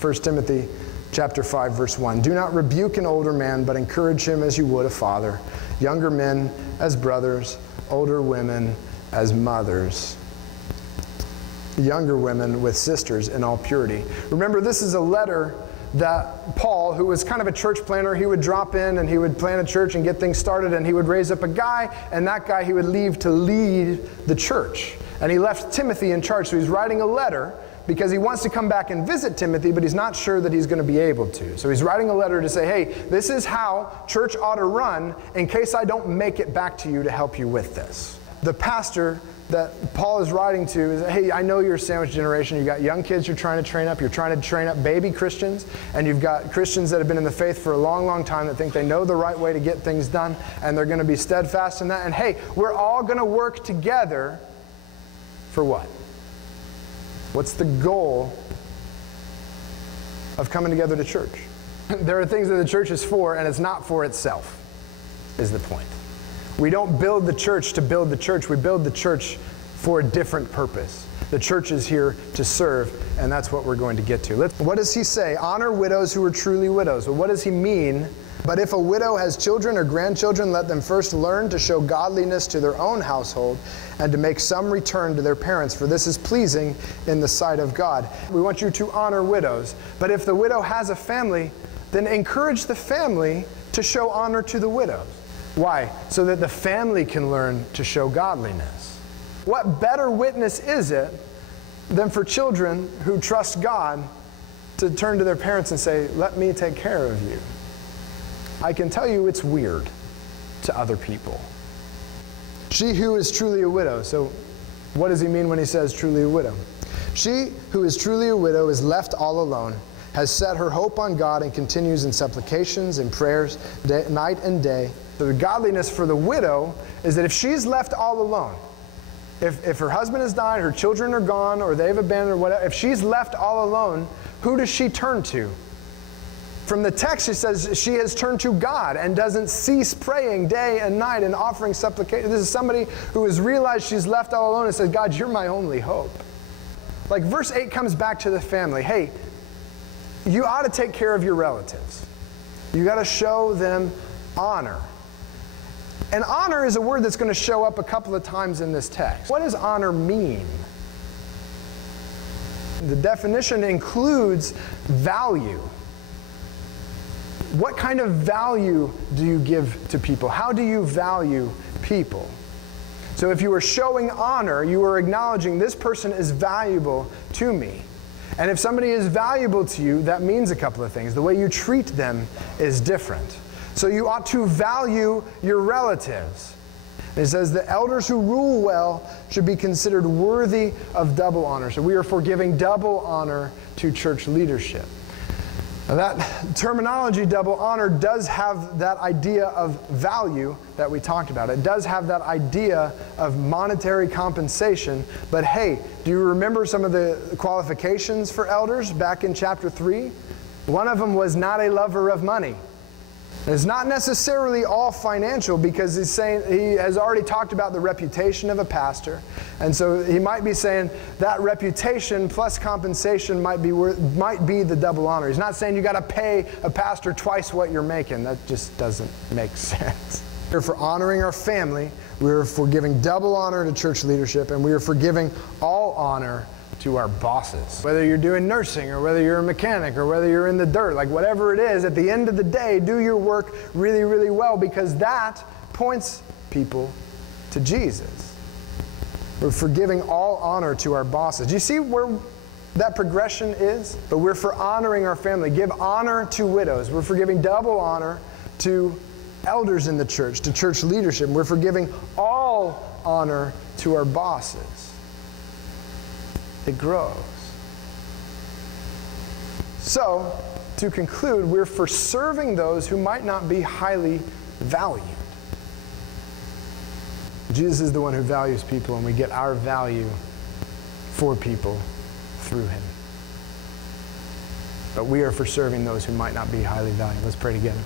1 Timothy chapter 5, verse 1. Do not rebuke an older man, but encourage him as you would a father. Younger men as brothers, older women as mothers. Younger women with sisters in all purity. Remember, this is a letter that Paul, who was kind of a church planner, he would drop in and he would plant a church and get things started, and he would raise up a guy, and that guy he would leave to lead the church. And he left Timothy in charge, so he's writing a letter because he wants to come back and visit Timothy, but he's not sure that he's going to be able to. So he's writing a letter to say, hey, this is how church ought to run in case I don't make it back to you to help you with this. The pastor that Paul is writing to is, hey, I know you're a sandwich generation. You've got young kids you're trying to train up. You're trying to train up baby Christians. And you've got Christians that have been in the faith for a long, long time that think they know the right way to get things done. And they're going to be steadfast in that. And hey, we're all going to work together for what? What's the goal of coming together to church? There are things that the church is for, and it's not for itself, is the point. We don't build the church to build the church. We build the church for a different purpose. The church is here to serve, and that's what we're going to get to. What does he say? Honor widows who are truly widows. Well, what does he mean? But if a widow has children or grandchildren, let them first learn to show godliness to their own household and to make some return to their parents, for this is pleasing in the sight of God. We want you to honor widows. But if the widow has a family, then encourage the family to show honor to the widows. Why? So that the family can learn to show godliness. What better witness is it than for children who trust God to turn to their parents and say, let me take care of you? I can tell you it's weird to other people. She who is truly a widow. So what does he mean when he says truly a widow? She who is truly a widow is left all alone, has set her hope on God, and continues in supplications and prayers night and day. So the godliness for the widow is that if she's left all alone, if her husband has died, her children are gone, or they've abandoned her, whatever, if she's left all alone, who does she turn to? From the text, it says she has turned to God and doesn't cease praying day and night and offering supplication. This is somebody who has realized she's left all alone and says, God, you're my only hope. Like verse 8 comes back to the family. Hey, you ought to take care of your relatives. You got to show them honor. And honor is a word that's going to show up a couple of times in this text. What does honor mean? The definition includes value. What kind of value do you give to people? How do you value people? So if you are showing honor, you are acknowledging this person is valuable to me. And if somebody is valuable to you, that means a couple of things. The way you treat them is different. So you ought to value your relatives. It says the elders who rule well should be considered worthy of double honor. So we are for giving double honor to church leadership. Now that terminology, double honor, does have that idea of value that we talked about. It does have that idea of monetary compensation. But hey, do you remember some of the qualifications for elders back in chapter 3? One of them was not a lover of money. It's not necessarily all financial, because he's saying he has already talked about the reputation of a pastor. And so he might be saying that reputation plus compensation might be the double honor. He's not saying you got to pay a pastor twice what you're making. That just doesn't make sense. We're for honoring our family. We're for giving double honor to church leadership. And we are for giving all honor to our bosses. Whether you're doing nursing, or whether you're a mechanic, or whether you're in the dirt, like whatever it is, at the end of the day, do your work really, really well, because that points people to Jesus. We're for giving all honor to our bosses. Do you see where that progression is? But we're for honoring our family. Give honor to widows. We're for giving double honor to elders in the church, to church leadership. We're for giving all honor to our bosses. It grows. So, to conclude, we're for serving those who might not be highly valued. Jesus is the one who values people, and we get our value for people through him. But we are for serving those who might not be highly valued. Let's pray together.